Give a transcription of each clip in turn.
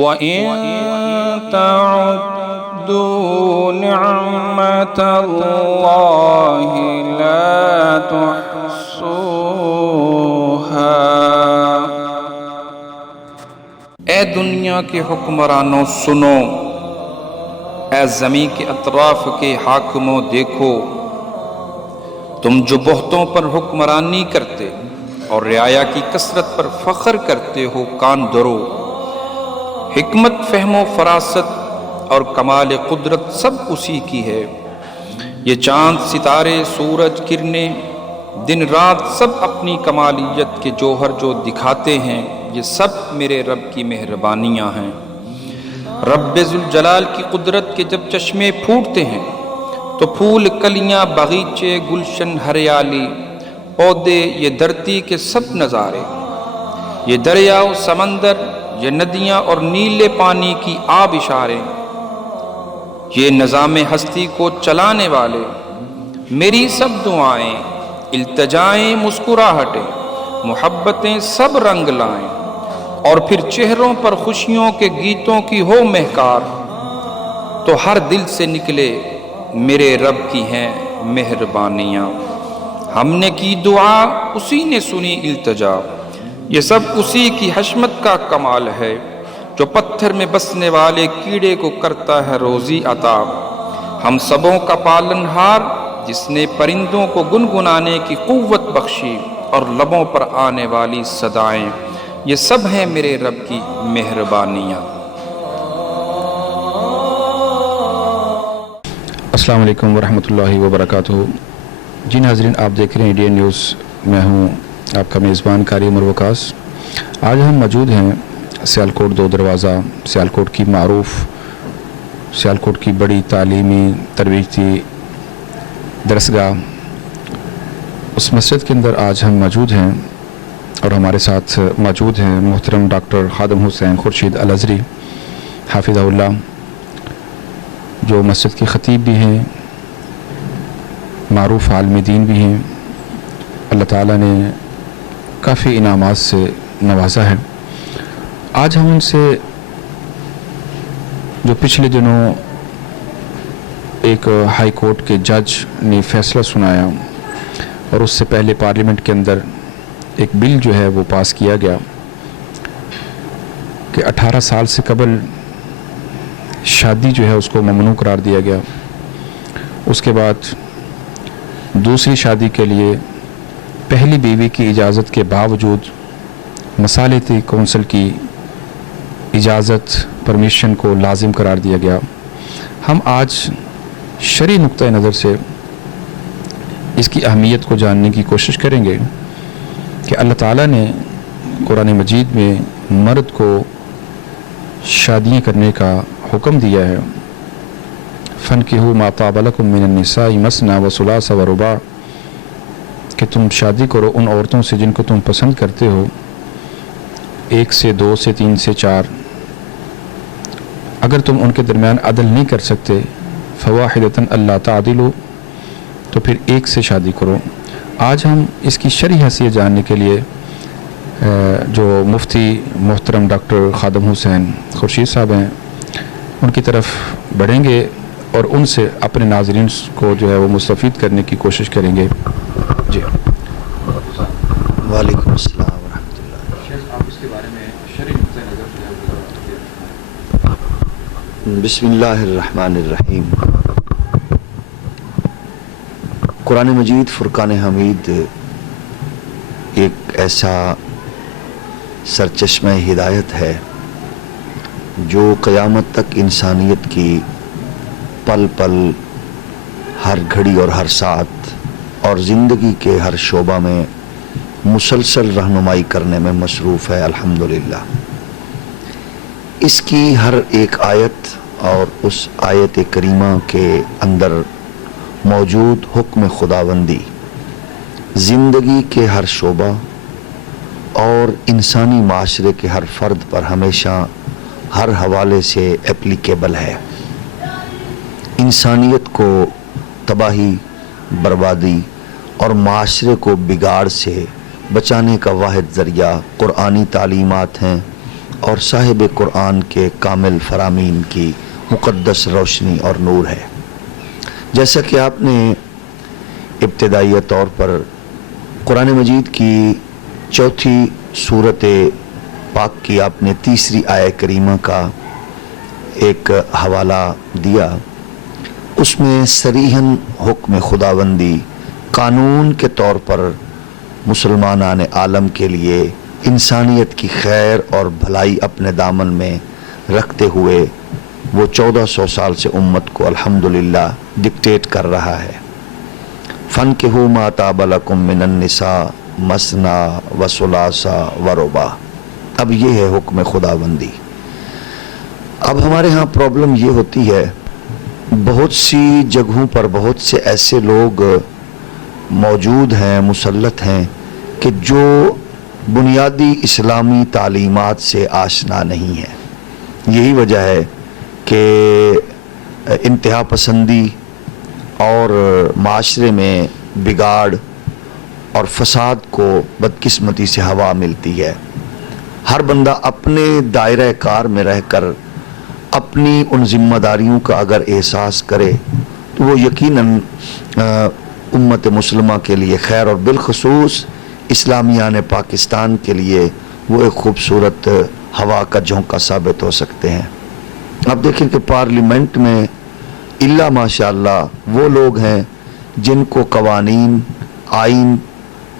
وَإِن تَعُدُّوا نِعْمَةَ اللَّهِ لَا تُحْصُوهَا۔ اے دنیا کے حکمرانوں سنو، اے زمین کے اطراف کے حاکموں دیکھو، تم جو بہتوں پر حکمرانی کرتے اور رعایا کی کثرت پر فخر کرتے ہو، کان دھرو۔ حکمت، فہم و فراست اور کمال قدرت سب اسی کی ہے۔ یہ چاند، ستارے، سورج، کرنیں، دن رات سب اپنی کمالیت کے جوہر جو دکھاتے ہیں، یہ سب میرے رب کی مہربانیاں ہیں۔ رب ذوالجلال کی قدرت کے جب چشمے پھوٹتے ہیں تو پھول، کلیاں، باغیچے، گلشن، ہریالی، پودے، یہ دھرتی کے سب نظارے، یہ دریا و سمندر، یہ ندیاں اور نیلے پانی کی آبشاریں، یہ نظام ہستی کو چلانے والے، میری سب دعائیں، التجائیں، مسکراہٹیں، محبتیں سب رنگ لائیں، اور پھر چہروں پر خوشیوں کے گیتوں کی ہو مہکار، تو ہر دل سے نکلے میرے رب کی ہیں مہربانیاں۔ ہم نے کی دعا، اسی نے سنی التجا، یہ سب اسی کی حشمت کا کمال ہے، جو پتھر میں بسنے والے کیڑے کو کرتا ہے روزی عطا۔ ہم سبوں کا پالن ہار، جس نے پرندوں کو گنگنانے کی قوت بخشی اور لبوں پر آنے والی صدائیں، یہ سب ہیں میرے رب کی مہربانیاں۔ السلام علیکم ورحمۃ اللہ وبرکاتہ۔ جی ناظرین، آپ دیکھ رہے ہیں انڈین نیوز، میں ہوں آپ کا میزبان قاری عمر وقاص۔ آج ہم موجود ہیں سیالکوٹ دو دروازہ، سیالکوٹ کی معروف، سیالکوٹ کی بڑی تعلیمی تربیتی درسگاہ، اس مسجد کے اندر آج ہم موجود ہیں، اور ہمارے ساتھ موجود ہیں محترم ڈاکٹر خادم حسین خورشید الازہری حافظہ اللہ، جو مسجد کے خطیب بھی ہیں، معروف عالم دین بھی ہیں، اللہ تعالیٰ نے کافی انعامات سے نوازا ہے۔ آج ہم ان سے جو پچھلے دنوں ایک ہائی کورٹ کے جج نے فیصلہ سنایا، اور اس سے پہلے پارلیمنٹ کے اندر ایک بل جو ہے وہ پاس کیا گیا کہ 18 سال سے قبل شادی جو ہے اس کو ممنوع قرار دیا گیا۔ اس کے بعد دوسری شادی کے لیے پہلی بیوی کی اجازت کے باوجود مصالحتی کونسل کی اجازت، پرمیشن کو لازم قرار دیا گیا۔ ہم آج شرعی نقطہ نظر سے اس کی اہمیت کو جاننے کی کوشش کریں گے کہ اللہ تعالیٰ نے قرآن مجید میں مرد کو شادیاں کرنے کا حکم دیا ہے، فَانْكِحُوا مَا طَابَ لَكُم مِّنَ النِّسَاءِ مَثْنَىٰ وَثُلَاثَ وَرُبَاعَ، کہ تم شادی کرو ان عورتوں سے جن کو تم پسند کرتے ہو، 1 سے 2 سے 3 سے 4۔ اگر تم ان کے درمیان عدل نہیں کر سکتے، فَوَاحِدَةً أَلَّا تَعْدِلُوا، تو پھر 1 سے شادی کرو۔ آج ہم اس کی شرعی حیثیت جاننے کے لیے جو مفتی محترم ڈاکٹر خادم حسین خورشید صاحب ہیں، ان کی طرف بڑھیں گے اور ان سے اپنے ناظرین کو جو ہے وہ مستفید کرنے کی کوشش کریں گے۔ جی وعلیکم السلام ورحمۃ اللہ۔ شیخ، آپ اس کے بارے میں شرعی نقطہ نظر جو ہے بسم اللہ الرحمن الرحیم۔ قرآن مجید فرقان حمید ایک ایسا سرچشمہ ہدایت ہے جو قیامت تک انسانیت کی پل پل، ہر گھڑی اور ہر ساعت اور زندگی کے ہر شعبہ میں مسلسل رہنمائی کرنے میں مصروف ہے الحمدللہ۔ اس کی ہر ایک آیت اور اس آیت کریمہ کے اندر موجود حکم خداوندی زندگی کے ہر شعبہ اور انسانی معاشرے کے ہر فرد پر ہمیشہ ہر حوالے سے اپلیکیبل ہے۔ انسانیت کو تباہی، بربادی اور معاشرے کو بگاڑ سے بچانے کا واحد ذریعہ قرآنی تعلیمات ہیں اور صاحب قرآن کے کامل فرامین کی مقدس روشنی اور نور ہے۔ جیسا کہ آپ نے ابتدائی طور پر قرآن مجید کی چوتھی سورت پاک کی آپ نے تیسری آیہ کریمہ کا ایک حوالہ دیا، اس میں صریحاً حکم خداوندی قانون کے طور پر مسلمانان عالم کے لیے انسانیت کی خیر اور بھلائی اپنے دامن میں رکھتے ہوئے وہ 1400 سال سے امت کو الحمدللہ ڈکٹیٹ کر رہا ہے۔ فَانْكِحُوا مَا طَابَ لَكُم مِّنَ النِّسَاءِ مَثْنَىٰ وَثُلَاثَ وَرُبَاعَ۔ اب یہ ہے حکم خداوندی۔ اب ہمارے ہاں پرابلم یہ ہوتی ہے، بہت سی جگہوں پر بہت سے ایسے لوگ موجود ہیں، مسلط ہیں، کہ جو بنیادی اسلامی تعلیمات سے آشنا نہیں ہیں۔ یہی وجہ ہے کہ انتہا پسندی اور معاشرے میں بگاڑ اور فساد کو بدقسمتی سے ہوا ملتی ہے۔ ہر بندہ اپنے دائرہ کار میں رہ کر اپنی ان ذمہ داریوں کا اگر احساس کرے تو وہ یقیناً امت مسلمہ کے لیے خیر، اور بالخصوص اسلامیان پاکستان کے لیے وہ ایک خوبصورت ہوا کا جھونکا ثابت ہو سکتے ہیں۔ اب دیکھیں کہ پارلیمنٹ میں الا ماشاءاللہ وہ لوگ ہیں جن کو قوانین، آئین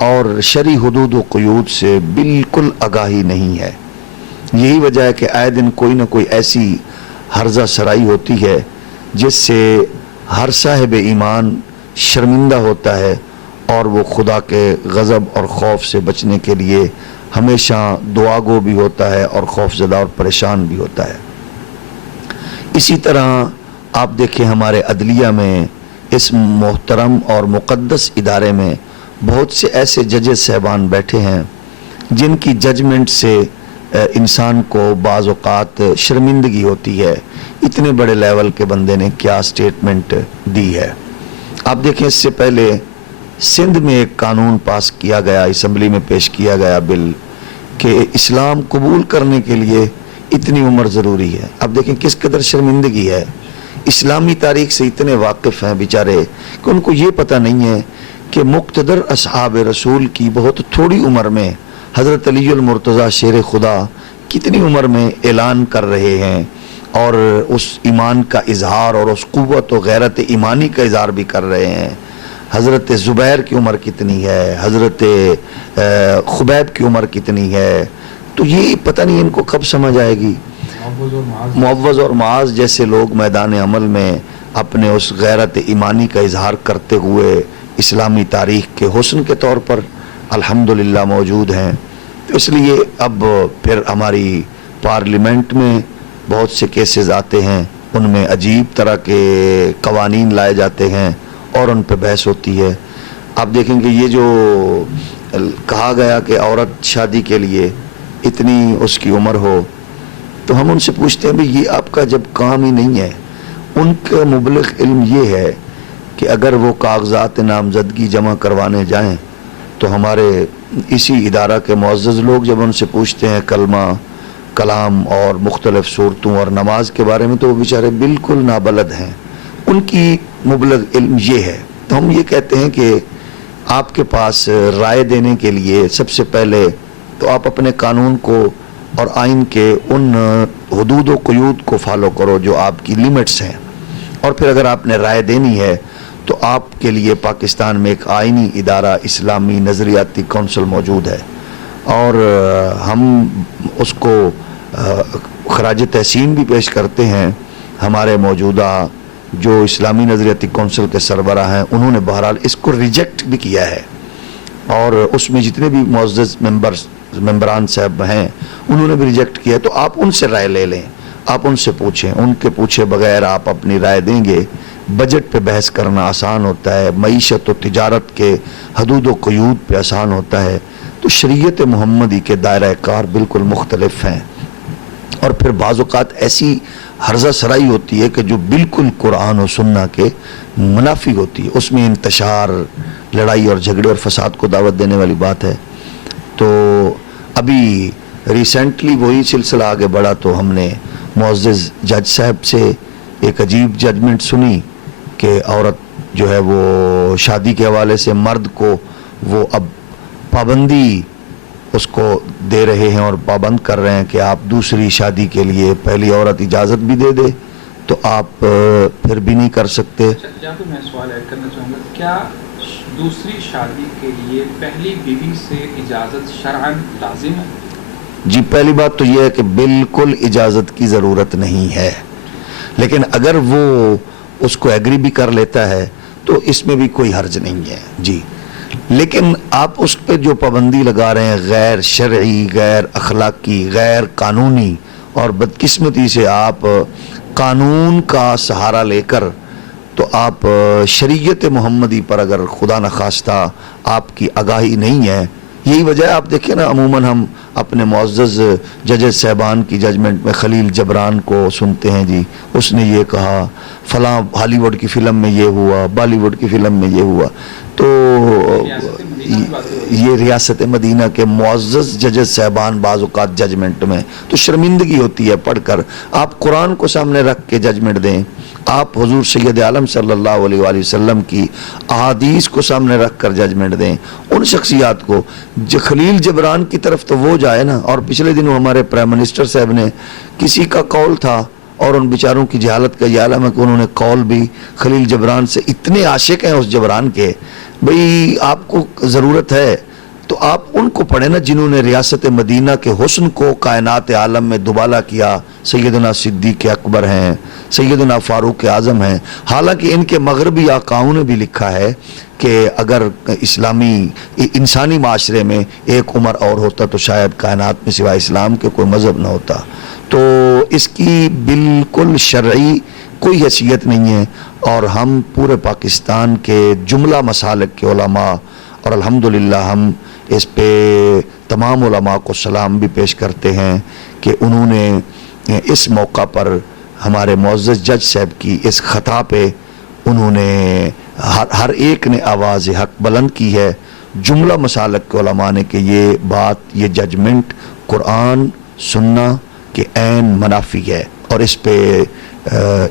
اور شرعی حدود و قیود سے بالکل آگاہی نہیں ہے۔ یہی وجہ ہے کہ آئے دن کوئی نہ کوئی ایسی ہرزہ سرائی ہوتی ہے جس سے ہر صاحب ایمان شرمندہ ہوتا ہے، اور وہ خدا کے غضب اور خوف سے بچنے کے لیے ہمیشہ دعا گو بھی ہوتا ہے اور خوف زدہ اور پریشان بھی ہوتا ہے۔ اسی طرح آپ دیکھیں ہمارے عدلیہ میں، اس محترم اور مقدس ادارے میں بہت سے ایسے ججز صاحبان بیٹھے ہیں جن کی ججمنٹ سے انسان کو بعض اوقات شرمندگی ہوتی ہے، اتنے بڑے لیول کے بندے نے کیا سٹیٹمنٹ دی ہے۔ آپ دیکھیں اس سے پہلے سندھ میں ایک قانون پاس کیا گیا، اسمبلی میں پیش کیا گیا بل، کہ اسلام قبول کرنے کے لیے اتنی عمر ضروری ہے۔ اب دیکھیں کس قدر شرمندگی ہے، اسلامی تاریخ سے اتنے واقف ہیں بیچارے کہ ان کو یہ پتہ نہیں ہے کہ مقتدر اصحاب رسول کی بہت تھوڑی عمر میں حضرت علی المرتضیٰ شیر خدا کتنی عمر میں اعلان کر رہے ہیں، اور اس ایمان کا اظہار اور اس قوت و غیرت ایمانی کا اظہار بھی کر رہے ہیں۔ حضرت زبیر کی عمر کتنی ہے، حضرت خبیب کی عمر کتنی ہے، تو یہ پتہ نہیں ان کو کب سمجھ آئے گی۔ معوذ اور معاذ جیسے لوگ میدان عمل میں اپنے اس غیرت ایمانی کا اظہار کرتے ہوئے اسلامی تاریخ کے حسن کے طور پر الحمدللہ موجود ہیں۔ تو اس لیے اب پھر ہماری پارلیمنٹ میں بہت سے کیسز آتے ہیں، ان میں عجیب طرح کے قوانین لائے جاتے ہیں اور ان پہ بحث ہوتی ہے۔ آپ دیکھیں گے یہ جو کہا گیا کہ عورت شادی کے لیے اتنی اس کی عمر ہو، تو ہم ان سے پوچھتے ہیں بھئی یہ آپ کا جب کام ہی نہیں ہے۔ ان کا مبلغ علم یہ ہے کہ اگر وہ کاغذات نامزدگی جمع کروانے جائیں تو ہمارے اسی ادارہ کے معزز لوگ جب ان سے پوچھتے ہیں کلمہ، کلام اور مختلف صورتوں اور نماز کے بارے میں، تو وہ بیچارے بالکل نابلد ہیں۔ ان کی مبلغ علم یہ ہے۔ تو ہم یہ کہتے ہیں کہ آپ کے پاس رائے دینے کے لیے سب سے پہلے تو آپ اپنے قانون کو اور آئین کے ان حدود و قیود کو فالو کرو جو آپ کی لیمٹس ہیں، اور پھر اگر آپ نے رائے دینی ہے تو آپ کے لیے پاکستان میں ایک آئینی ادارہ اسلامی نظریاتی کونسل موجود ہے، اور ہم اس کو خراج تحسین بھی پیش کرتے ہیں۔ ہمارے موجودہ جو اسلامی نظریاتی کونسل کے سربراہ ہیں انہوں نے بہرحال اس کو ریجیکٹ بھی کیا ہے، اور اس میں جتنے بھی معزز ممبران صاحب ہیں انہوں نے بھی ریجیکٹ کیا ہے۔ تو آپ ان سے رائے لے لیں، آپ ان سے پوچھیں، ان کے پوچھے بغیر آپ اپنی رائے دیں گے۔ بجٹ پہ بحث کرنا آسان ہوتا ہے، معیشت و تجارت کے حدود و قیود پہ آسان ہوتا ہے، تو شریعت محمدی کے دائرہ کار بالکل مختلف ہیں۔ اور پھر بعض اوقات ایسی ہرزہ سرائی ہوتی ہے کہ جو بالکل قرآن و سنہ کے منافی ہوتی ہے، اس میں انتشار، لڑائی اور جھگڑے اور فساد کو دعوت دینے والی بات ہے۔ تو ابھی ریسنٹلی وہی سلسلہ آگے بڑھا تو ہم نے معزز جج صاحب سے ایک عجیب ججمنٹ سنی کہ عورت جو ہے وہ شادی کے حوالے سے مرد کو وہ اب پابندی اس کو دے رہے ہیں اور پابند کر رہے ہیں کہ آپ دوسری شادی کے لیے پہلی عورت اجازت بھی دے دے تو آپ پھر بھی نہیں کر سکتے. جہاں پہ میں سوال ایڈ کرنا چاہوں گا, کیا دوسری شادی کے لیے پہلی بیوی سے اجازت شرعاً لازم ہے؟ جی پہلی بات تو یہ ہے کہ بالکل اجازت کی ضرورت نہیں ہے, لیکن اگر وہ اس کو ایگری بھی کر لیتا ہے تو اس میں بھی کوئی حرج نہیں ہے جی. لیکن آپ اس پہ جو پابندی لگا رہے ہیں غیر شرعی, غیر اخلاقی, غیر قانونی, اور بدقسمتی سے آپ قانون کا سہارا لے کر تو آپ شریعت محمدی پر اگر خدا نخواستہ آپ کی آگاہی نہیں ہے, یہی وجہ ہے آپ دیکھیں نا عموماً ہم اپنے معزز ججز صاحبان کی ججمنٹ میں خلیل جبران کو سنتے ہیں جی اس نے یہ کہا, فلاں ہالی ووڈ کی فلم میں یہ ہوا, بالی ووڈ کی فلم میں یہ ہوا. تو یہ ریاست مدینہ کے معزز ججز صاحبان بعض اوقات ججمنٹ میں تو شرمندگی ہوتی ہے پڑھ کر. آپ قرآن کو سامنے رکھ کے ججمنٹ دیں, آپ حضور سید عالم صلی اللہ علیہ وآلہ وسلم کی احادیث کو سامنے رکھ کر ججمنٹ دیں. ان شخصیات کو خلیل جبران کی طرف تو وہ جائے نا, اور پچھلے دنوں ہمارے پرائم منسٹر صاحب نے کسی کا قول تھا اور ان بیچاروں کی جہالت کا یہ عالم ہے کہ انہوں نے قول بھی خلیل جبران سے, اتنے عاشق ہیں اس جبران کے, بھئی آپ کو ضرورت ہے تو آپ ان کو پڑھیں نا جنہوں نے ریاست مدینہ کے حسن کو کائنات عالم میں دوبالا کیا. سیدنا صدیق اکبر ہیں, سیدنا فاروق اعظم ہیں. حالانکہ ان کے مغربی آقاؤں نے بھی لکھا ہے کہ اگر اسلامی انسانی معاشرے میں ایک عمر اور ہوتا تو شاید کائنات میں سوائے اسلام کے کوئی مذہب نہ ہوتا. تو اس کی بالکل شرعی کوئی حیثیت نہیں ہے, اور ہم پورے پاکستان کے جملہ مسالک کے علماء, اور الحمدللہ ہم اس پہ تمام علماء کو سلام بھی پیش کرتے ہیں کہ انہوں نے اس موقع پر ہمارے معزز جج صاحب کی اس خطا پہ انہوں نے ہر ایک نے آواز حق بلند کی ہے, جملہ مسالک کے علماء نے, کہ یہ بات, یہ ججمنٹ قرآن سننا کے عین منافی ہے. اور اس پہ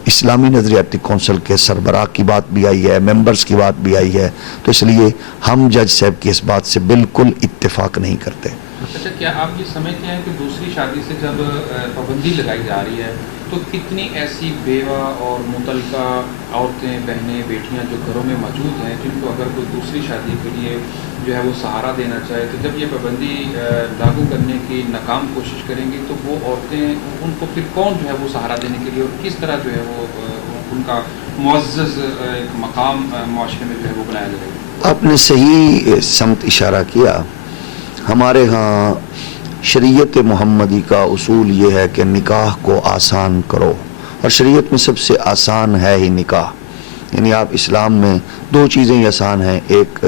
اسلامی نظریاتی کونسل کے سربراہ کی بات بھی آئی ہے, ممبرز کی بات بھی آئی ہے. تو اس لیے ہم جج صاحب کی اس بات سے بالکل اتفاق نہیں کرتے. اچھا, کیا آپ یہ سمجھتے ہیں کہ دوسری شادی سے جب پابندی لگائی جا رہی ہے تو کتنی ایسی بیوہ اور متعلقہ عورتیں, بہنیں, بیٹیاں جو گھروں میں موجود ہیں جن کو اگر کوئی دوسری شادی کے لیے جو ہے وہ سہارا دینا چاہے, تو جب یہ پابندی لاگو کرنے کی ناکام کوشش کریں گی تو وہ عورتیں, ان کو پھر کون جو ہے وہ سہارا دینے کے لیے, اور کس طرح جو ہے وہ ان کا معزز مقام معاشرے میں جو ہے وہ بنایا جائے گا؟ آپ نے صحیح سمت اشارہ کیا. ہمارے ہاں شریعت محمدی کا اصول یہ ہے کہ نکاح کو آسان کرو, اور شریعت میں سب سے آسان ہے ہی نکاح. یعنی آپ اسلام میں دو چیزیں ہی آسان ہیں, ایک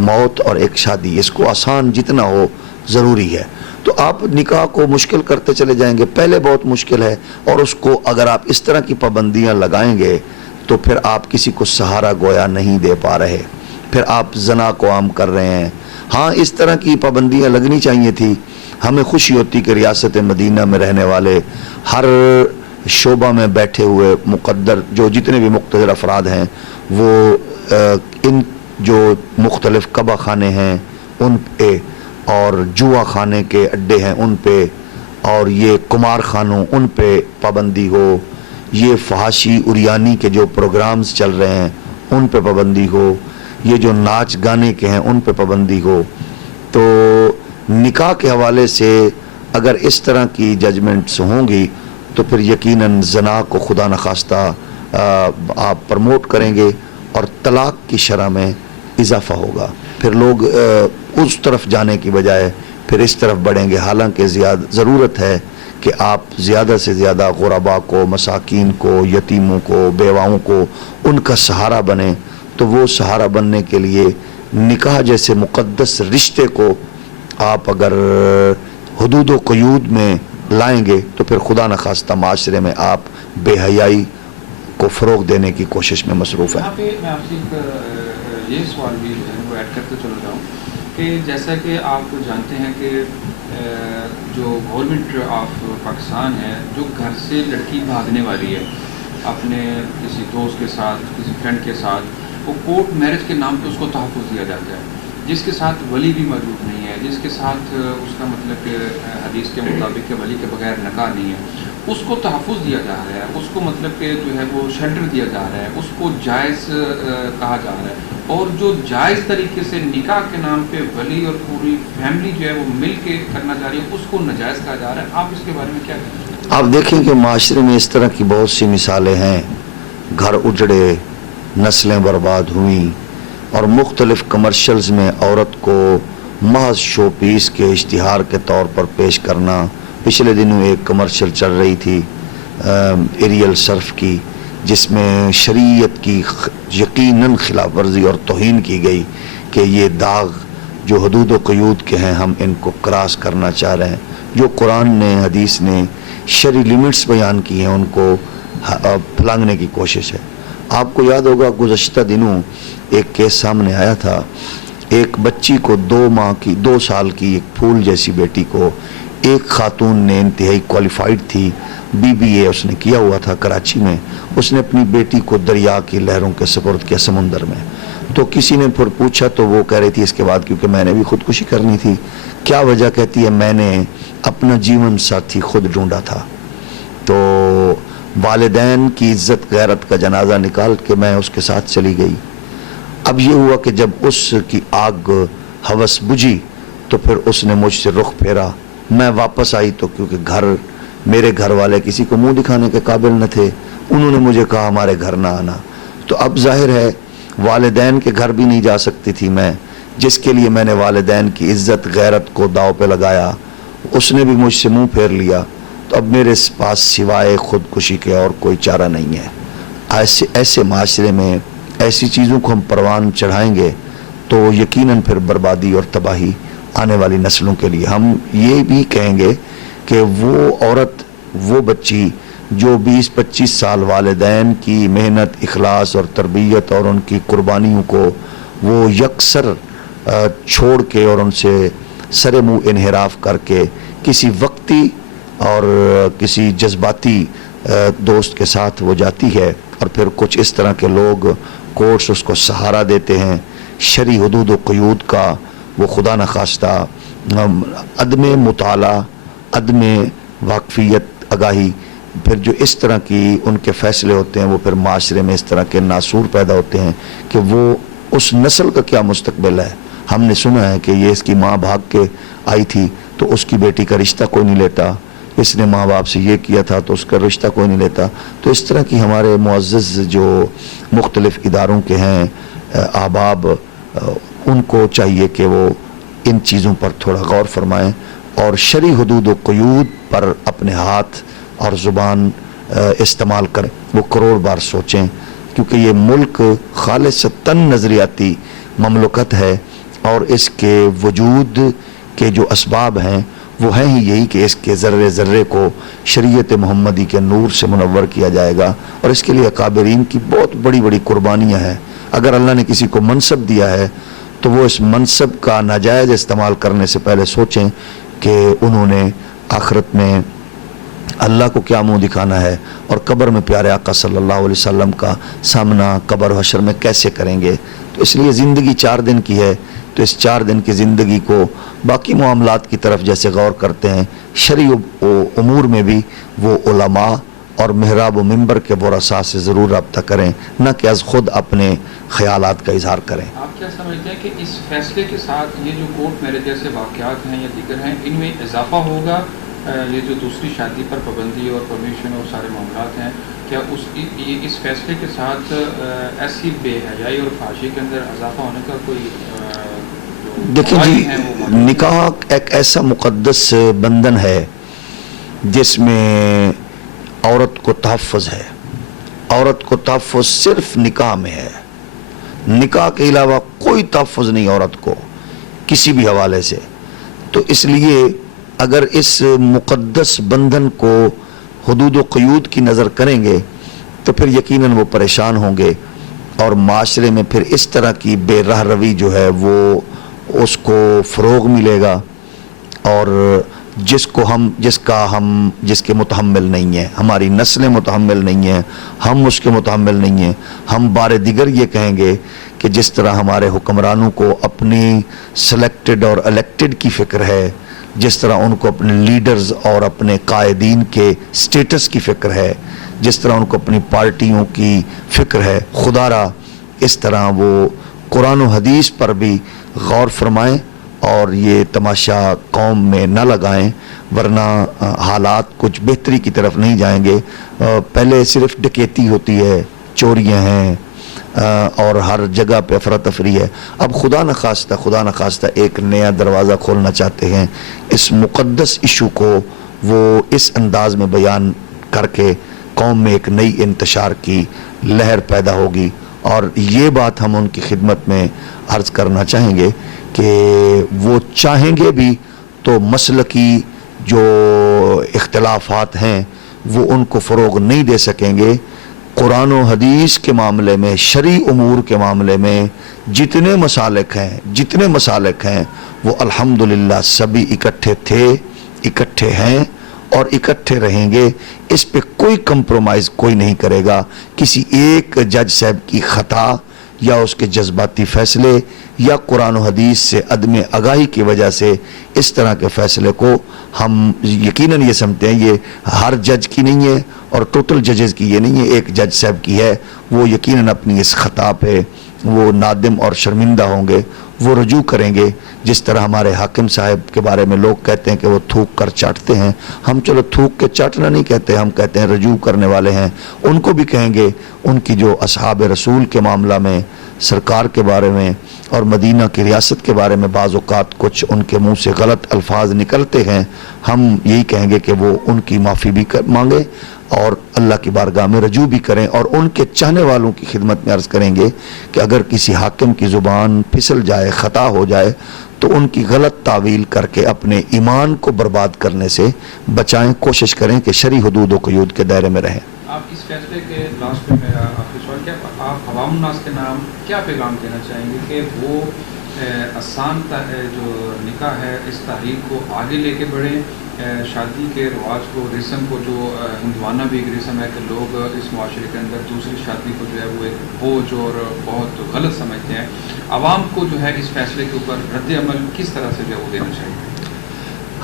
موت اور ایک شادی. اس کو آسان جتنا ہو ضروری ہے. تو آپ نکاح کو مشکل کرتے چلے جائیں گے, پہلے بہت مشکل ہے, اور اس کو اگر آپ اس طرح کی پابندیاں لگائیں گے تو پھر آپ کسی کو سہارا گویا نہیں دے پا رہے, پھر آپ زنا کو عام کر رہے ہیں. ہاں اس طرح کی پابندیاں لگنی چاہیے تھی. ہمیں خوشی ہوتی کہ ریاست مدینہ میں رہنے والے ہر شعبہ میں بیٹھے ہوئے مقدر جو جتنے بھی مقتدر افراد ہیں وہ ان جو مختلف کعبہ خانے ہیں ان پہ, اور جوا خانے کے اڈے ہیں ان پہ, اور یہ قمار خانوں ان پہ پابندی ہو, یہ فحاشی اریانی کے جو پروگرامز چل رہے ہیں ان پہ پابندی ہو, یہ جو ناچ گانے کے ہیں ان پہ پابندی ہو. تو نکاح کے حوالے سے اگر اس طرح کی ججمنٹس ہوں گی تو پھر یقیناً زنا کو خدا نخواستہ آپ پرموٹ کریں گے اور طلاق کی شرح میں اضافہ ہوگا. پھر لوگ اس طرف جانے کی بجائے پھر اس طرف بڑھیں گے. حالانکہ ضرورت ہے کہ آپ زیادہ سے زیادہ غربا کو, مساکین کو, یتیموں کو, بیواؤں کو ان کا سہارا بنیں. تو وہ سہارا بننے کے لیے نکاح جیسے مقدس رشتے کو آپ اگر حدود و قیود میں لائیں گے تو پھر خدا نخواستہ معاشرے میں آپ بے حیائی کو فروغ دینے کی کوشش میں مصروف ہیں. یہاں پہ میں آپ سے یہ سوال بھی جو ہے وہ ایڈ کرتے چلا جاؤں کہ جیسا کہ آپ جانتے ہیں کہ جو گورنمنٹ آف پاکستان ہے، جو گھر سے لڑکی بھاگنے والی ہے اپنے کسی دوست کے ساتھ، کسی فرینڈ کے ساتھ، وہ کورٹ میرج کے نام پہ اس کو تحفظ دیا جاتا ہے، جس کے ساتھ ولی بھی موجود نہیں ہے، جس کے ساتھ اس کا مطلب کہ حدیث کے مطابق کہ ولی کے بغیر نکاح نہیں ہے، اس کو تحفظ دیا جا رہا ہے، اس کو مطلب کہ جو ہے وہ شیلٹر دیا جا رہا ہے، اس کو جائز کہا جا رہا ہے، اور جو جائز طریقے سے نکاح کے نام پہ ولی اور پوری فیملی جو ہے وہ مل کے کرنا چاہ رہی ہے، اس کو ناجائز کہا جا رہا ہے. آپ اس کے بارے میں کیا کہیں گے؟ آپ دیکھیں کہ معاشرے میں اس طرح کی بہت سی مثالیں ہیں، گھر اجڑے، نسلیں برباد ہوئیں، اور مختلف کمرشلز میں عورت کو محض شو پیس کے اشتہار کے طور پر پیش کرنا. پچھلے دنوں ایک کمرشل چل رہی تھی ایریل سرف کی، جس میں شریعت کی یقیناً خلاف ورزی اور توہین کی گئی کہ یہ داغ جو حدود و قیود کے ہیں ہم ان کو کراس کرنا چاہ رہے ہیں. جو قرآن نے، حدیث نے شرعی لیمٹس بیان کی ہیں ان کو پھلانگنے کی کوشش ہے. آپ کو یاد ہوگا گزشتہ دنوں ایک کیس سامنے آیا تھا، ایک بچی کو 2 سال کی ایک پھول جیسی بیٹی کو ایک خاتون نے، انتہائی کوالیفائیڈ تھی، BBA اس نے کیا ہوا تھا کراچی میں، اس نے اپنی بیٹی کو دریا کی لہروں کے سپرد کیا سمندر میں. تو کسی نے پھر پوچھا تو وہ کہہ رہی تھی اس کے بعد کیونکہ میں نے بھی خودکشی کرنی تھی. کیا وجہ؟ کہتی ہے میں نے اپنا جیون ساتھی خود ڈھونڈا تھا، تو والدین کی عزت غیرت کا جنازہ نکال کے میں اس کے ساتھ چلی گئی. اب یہ ہوا کہ جب اس کی آگ ہوس بجھی تو پھر اس نے مجھ سے رخ پھیرا. میں واپس آئی تو کیونکہ میرے گھر والے کسی کو منہ دکھانے کے قابل نہ تھے، انہوں نے مجھے کہا ہمارے گھر نہ آنا. تو اب ظاہر ہے والدین کے گھر بھی نہیں جا سکتی تھی میں، جس کے لیے میں نے والدین کی عزت غیرت کو داؤ پہ لگایا، اس نے بھی مجھ سے منہ پھیر لیا. تو اب میرے پاس سوائے خودکشی کے اور کوئی چارہ نہیں ہے. ایسے معاشرے میں ایسی چیزوں کو ہم پروان چڑھائیں گے تو یقیناً پھر بربادی اور تباہی آنے والی نسلوں کے لیے. ہم یہ بھی کہیں گے کہ وہ عورت، وہ بچی جو 20-25 سال والدین کی محنت، اخلاص اور تربیت اور ان کی قربانیوں کو وہ یکسر چھوڑ کے اور ان سے سر منہ انحراف کر کے کسی وقتی اور کسی جذباتی دوست کے ساتھ وہ جاتی ہے، اور پھر کچھ اس طرح کے لوگ کورٹس اس کو سہارا دیتے ہیں، شرعی حدود و قیود کا وہ خدا نخواستہ عدم مطالعہ، عدم واقفیت، آگاہی، پھر جو اس طرح کی ان کے فیصلے ہوتے ہیں وہ پھر معاشرے میں اس طرح کے ناسور پیدا ہوتے ہیں کہ وہ اس نسل کا کیا مستقبل ہے. ہم نے سنا ہے کہ یہ اس کی ماں بھاگ کے آئی تھی تو اس کی بیٹی کا رشتہ کوئی نہیں لیتا، اس نے ماں باپ سے یہ کیا تھا تو اس کا رشتہ کوئی نہیں لیتا. تو اس طرح کی ہمارے معزز جو مختلف اداروں کے ہیں احباب، ان کو چاہیے کہ وہ ان چیزوں پر تھوڑا غور فرمائیں اور شرعی حدود و قیود پر اپنے ہاتھ اور زبان استعمال کریں. وہ کروڑ بار سوچیں، کیونکہ یہ ملک خالصتاً نظریاتی مملکت ہے اور اس کے وجود کے جو اسباب ہیں وہ ہیں ہی یہی کہ اس کے ذرے ذرے کو شریعت محمدی کے نور سے منور کیا جائے گا. اور اس کے لیے اکابرین کی بہت بڑی بڑی قربانیاں ہیں. اگر اللہ نے کسی کو منصب دیا ہے تو وہ اس منصب کا ناجائز استعمال کرنے سے پہلے سوچیں کہ انہوں نے آخرت میں اللہ کو کیا منہ دکھانا ہے اور قبر میں پیارے آقا صلی اللہ علیہ وسلم کا سامنا قبر و حشر میں کیسے کریں گے. تو اس لیے زندگی 4 دن کی ہے، تو اس 4 دن کی زندگی کو باقی معاملات کی طرف جیسے غور کرتے ہیں، شرعی امور میں بھی وہ علماء اور محراب و منبر کے ورثاء سے ضرور رابطہ کریں، نہ کہ از خود اپنے خیالات کا اظہار کریں. آپ کیا سمجھتے ہیں کہ اس فیصلے کے ساتھ یہ جو کورٹ میرج جیسے واقعات ہیں یا دیگر ہیں، ان میں اضافہ ہوگا؟ یہ جو دوسری شادی پر پابندی اور پرمیشن اور سارے معاملات ہیں، کیا اس فیصلے کے ساتھ ایسی بے حیائی اور فحاشی کے اندر اضافہ ہونے کا کوئی دیکھیں جی، نکاح ایک ایسا مقدس بندھن ہے جس میں عورت کو تحفظ ہے. عورت کو تحفظ صرف نکاح میں ہے. نکاح کے علاوہ کوئی تحفظ نہیں عورت کو کسی بھی حوالے سے. تو اس لیے اگر اس مقدس بندھن کو حدود و قیود کی نظر کریں گے تو پھر یقیناً وہ پریشان ہوں گے اور معاشرے میں پھر اس طرح کی بے راہ روی جو ہے وہ اس کو فروغ ملے گا، اور جس کے متحمل نہیں ہیں، ہماری نسلیں متحمل نہیں ہیں، ہم اس کے متحمل نہیں ہیں. ہم بار دیگر یہ کہیں گے کہ جس طرح ہمارے حکمرانوں کو اپنی سلیکٹڈ اور الیکٹڈ کی فکر ہے، جس طرح ان کو اپنے لیڈرز اور اپنے قائدین کے سٹیٹس کی فکر ہے، جس طرح ان کو اپنی پارٹیوں کی فکر ہے، خدا را اس طرح وہ قرآن و حدیث پر بھی غور فرمائیں اور یہ تماشا قوم میں نہ لگائیں، ورنہ حالات کچھ بہتری کی طرف نہیں جائیں گے. پہلے صرف ڈکیتی ہوتی ہے، چوریاں ہیں اور ہر جگہ پہ افراتفری ہے. اب خدا نخواستہ ایک نیا دروازہ کھولنا چاہتے ہیں. اس مقدس ایشو کو وہ اس انداز میں بیان کر کے قوم میں ایک نئی انتشار کی لہر پیدا ہوگی. اور یہ بات ہم ان کی خدمت میں عرض کرنا چاہیں گے کہ وہ چاہیں گے بھی تو مسلکی جو اختلافات ہیں وہ ان کو فروغ نہیں دے سکیں گے. قرآن و حدیث کے معاملے میں، شرعی امور کے معاملے میں جتنے مسالک ہیں وہ الحمدللہ سبھی اکٹھے تھے، اکٹھے ہیں اور اکٹھے رہیں گے. اس پہ کوئی کمپرومائز کوئی نہیں کرے گا. کسی ایک جج صاحب کی خطا یا اس کے جذباتی فیصلے یا قرآن و حدیث سے عدم آگاہی کی وجہ سے اس طرح کے فیصلے کو ہم یقیناً یہ سمجھتے ہیں یہ ہر جج کی نہیں ہے اور ٹوٹل ججز کی یہ نہیں ہے، ایک جج صاحب کی ہے. وہ یقیناً اپنی اس خطا پہ وہ نادم اور شرمندہ ہوں گے، وہ رجوع کریں گے. جس طرح ہمارے حاکم صاحب کے بارے میں لوگ کہتے ہیں کہ وہ تھوک کر چاٹتے ہیں، ہم چلو تھوک کے چاٹنا نہیں کہتے، ہم کہتے ہیں رجوع کرنے والے ہیں. ان کو بھی کہیں گے ان کی جو اصحاب رسول کے معاملہ میں، سرکار کے بارے میں اور مدینہ کی ریاست کے بارے میں بعض اوقات کچھ ان کے منہ سے غلط الفاظ نکلتے ہیں، ہم یہی کہیں گے کہ وہ ان کی معافی بھی مانگے اور اللہ کی بارگاہ میں رجوع بھی کریں. اور ان کے چاہنے والوں کی خدمت میں عرض کریں گے کہ اگر کسی حاکم کی زبان پھسل جائے، خطا ہو جائے، تو ان کی غلط تعویل کر کے اپنے ایمان کو برباد کرنے سے بچائیں. کوشش کریں کہ شرعی حدود و قیود کے دائرے میں رہیں. آپ اس فیصلے کے لاسٹ میں میرا آپ سے سوال، کیا آپ عوام الناس کے نام کیا پیغام دینا چاہیں گے کہ وہ آسان جو نکاح ہے اس تحریک کو آگے لے کے بڑھیں، شادی کے رواج کو، رسم کو، جو ہندوانہ بھی ایک رسم ہے کہ لوگ اس معاشرے کے اندر دوسری شادی کو جو ہے وہ ایک بوجھ اور بہت غلط سمجھتے ہیں. عوام کو جو ہے اس فیصلے کے اوپر رد عمل کس طرح سے جو ہے وہ دینا چاہیے؟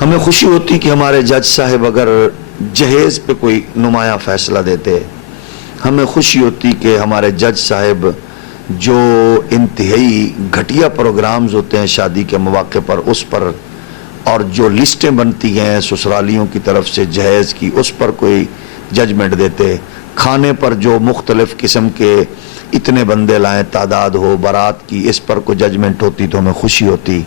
ہمیں خوشی ہوتی کہ ہمارے جج صاحب اگر جہیز پہ کوئی نمایاں فیصلہ دیتے، ہمیں خوشی ہوتی کہ ہمارے جج صاحب جو انتہائی گھٹیا پروگرامز ہوتے ہیں شادی کے مواقع پر، اس پر، اور جو لسٹیں بنتی ہیں سسرالیوں کی طرف سے جہیز کی، اس پر کوئی ججمنٹ دیتے. کھانے پر جو مختلف قسم کے اتنے بندے لائیں، تعداد ہو بارات کی، اس پر کوئی ججمنٹ ہوتی تو ہمیں خوشی ہوتی.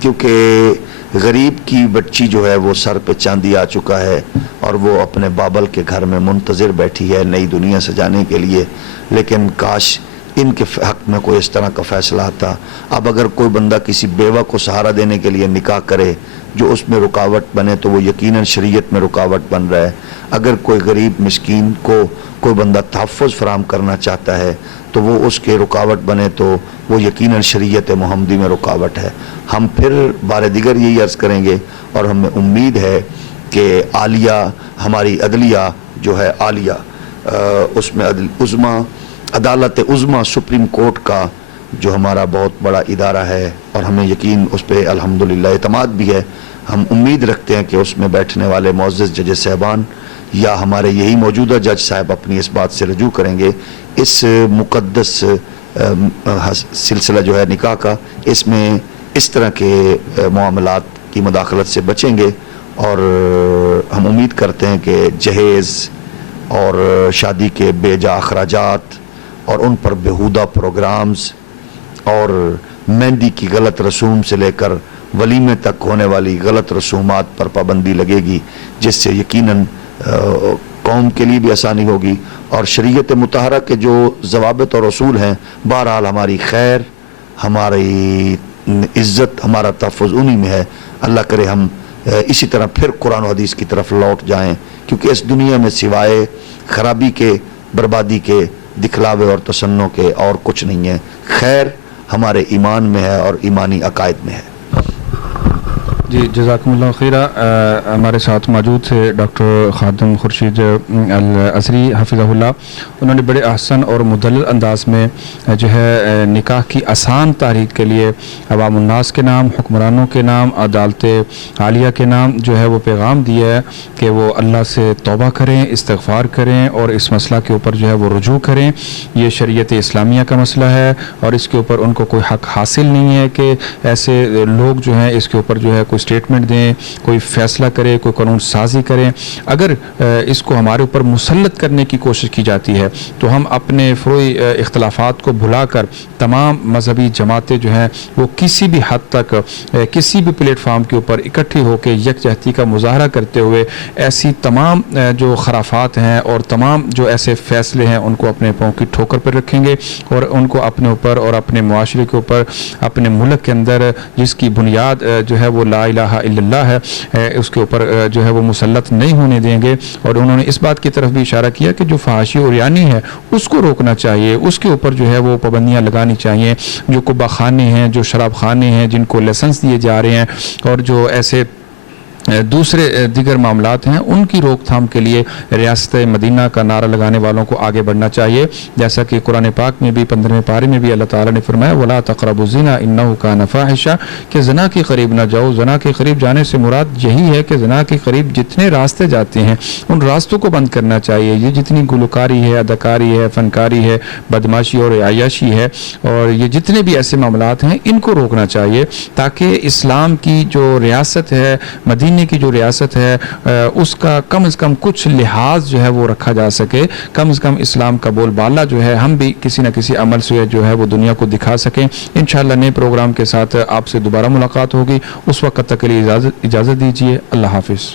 کیونکہ غریب کی بچی جو ہے وہ سر پہ چاندی آ چکا ہے اور وہ اپنے بابل کے گھر میں منتظر بیٹھی ہے نئی دنیا سجانے کے لیے. لیکن کاش ان کے حق میں کوئی اس طرح کا فیصلہ آتا. اب اگر کوئی بندہ کسی بیوہ کو سہارا دینے کے لیے نکاح کرے جو اس میں رکاوٹ بنے تو وہ یقیناً شریعت میں رکاوٹ بن رہا ہے. اگر کوئی غریب مسکین کو کوئی بندہ تحفظ فراہم کرنا چاہتا ہے تو وہ اس کے رکاوٹ بنے تو وہ یقیناً شریعت محمدی میں رکاوٹ ہے. ہم پھر بار دیگر یہی عرض کریں گے اور ہمیں امید ہے کہ عالیہ، ہماری عدلیہ جو ہے عالیہ، اس میں عدالت عظمیٰ سپریم کورٹ کا جو ہمارا بہت بڑا ادارہ ہے اور ہمیں یقین اس پہ الحمدللہ اعتماد بھی ہے. ہم امید رکھتے ہیں کہ اس میں بیٹھنے والے معزز جج صاحبان یا ہمارے یہی موجودہ جج صاحب اپنی اس بات سے رجوع کریں گے. اس مقدس سلسلہ جو ہے نکاح کا، اس میں اس طرح کے معاملات کی مداخلت سے بچیں گے اور ہم امید کرتے ہیں کہ جہیز اور شادی کے بے جا اخراجات اور ان پر بیہودہ پروگرامز اور مہندی کی غلط رسوم سے لے کر ولیمے تک ہونے والی غلط رسومات پر پابندی لگے گی، جس سے یقیناً قوم کے لیے بھی آسانی ہوگی اور شریعت مطہرہ کے جو ضوابط اور اصول ہیں بہرحال ہماری خیر، ہماری عزت، ہمارا تحفظ انہی میں ہے. اللہ کرے ہم اسی طرح پھر قرآن و حدیث کی طرف لوٹ جائیں، کیونکہ اس دنیا میں سوائے خرابی کے، بربادی کے، دکھلاوے اور تصنع کے اور کچھ نہیں ہے. خیر ہمارے ایمان میں ہے اور ایمانی عقائد میں ہے۔ جی جزاکم اللہ خیرہ۔ ہمارے ساتھ موجود تھے ڈاکٹر خادم خورشید الازہری حفظہ اللہ۔ انہوں نے بڑے احسن اور مدلل انداز میں جو ہے نکاح کی آسان تحریک کے لیے عوام الناس کے نام، حکمرانوں کے نام، عدالت عالیہ کے نام جو ہے وہ پیغام دیا ہے کہ وہ اللہ سے توبہ کریں، استغفار کریں اور اس مسئلہ کے اوپر جو ہے وہ رجوع کریں۔ یہ شریعت اسلامیہ کا مسئلہ ہے اور اس کے اوپر ان کو کوئی حق حاصل نہیں ہے کہ ایسے لوگ جو ہیں اس کے اوپر جو ہے کوئی سٹیٹمنٹ دیں، کوئی فیصلہ کرے، کوئی قانون سازی کریں۔ اگر اس کو ہمارے اوپر مسلط کرنے کی کوشش کی جاتی ہے تو ہم اپنے فروعی اختلافات کو بھلا کر تمام مذہبی جماعتیں جو ہیں وہ کسی بھی حد تک کسی بھی پلیٹ فارم کے اوپر اکٹھی ہو کے یکجہتی کا مظاہرہ کرتے ہوئے ایسی تمام جو خرافات ہیں اور تمام جو ایسے فیصلے ہیں ان کو اپنے پاؤں کی ٹھوکر پر رکھیں گے اور ان کو اپنے اوپر اور اپنے معاشرے کے اوپر، اپنے ملک کے اندر جس کی بنیاد جو ہے وہ لا الہ الا اللہ ہے، اس کے اوپر جو ہے وہ مسلط نہیں ہونے دیں گے۔ اور انہوں نے اس بات کی طرف بھی اشارہ کیا کہ جو فحاشی اور یعنی ہے اس کو روکنا چاہیے، اس کے اوپر جو ہے وہ پابندیاں لگانی چاہیے۔ جو قبہ خانے ہیں، جو شراب خانے ہیں جن کو لائسنس دیے جا رہے ہیں اور جو ایسے دوسرے دیگر معاملات ہیں ان کی روک تھام کے لیے ریاست مدینہ کا نعرہ لگانے والوں کو آگے بڑھنا چاہیے، جیسا کہ قرآن پاک میں بھی 15ویں پارے میں بھی اللہ تعالیٰ نے فرمایا وَلَا تَقْرَبُوا الزِّنَا إِنَّهُ كَانَ فَاحِشًا، کہ زنا کے قریب نہ جاؤ۔ زنا کے قریب جانے سے مراد یہی ہے کہ زنا کے قریب جتنے راستے جاتے ہیں ان راستوں کو بند کرنا چاہیے۔ یہ جتنی گلوکاری ہے، اداکاری ہے، فنکاری ہے، بدماشی اور عیاشی ہے اور یہ جتنے بھی ایسے معاملات ہیں ان کو روکنا چاہیے تاکہ اسلام کی جو ریاست ہے، مدینہ کی جو ریاست ہے، اس کا کم از کم کچھ لحاظ جو ہے وہ رکھا جا سکے، کم از کم اسلام کا بول بالا جو ہے ہم بھی کسی نہ کسی عمل سے جو ہے وہ دنیا کو دکھا سکیں۔ انشاءاللہ نئے پروگرام کے ساتھ آپ سے دوبارہ ملاقات ہوگی، اس وقت تک کے لیے اجازت دیجیے۔ اللہ حافظ۔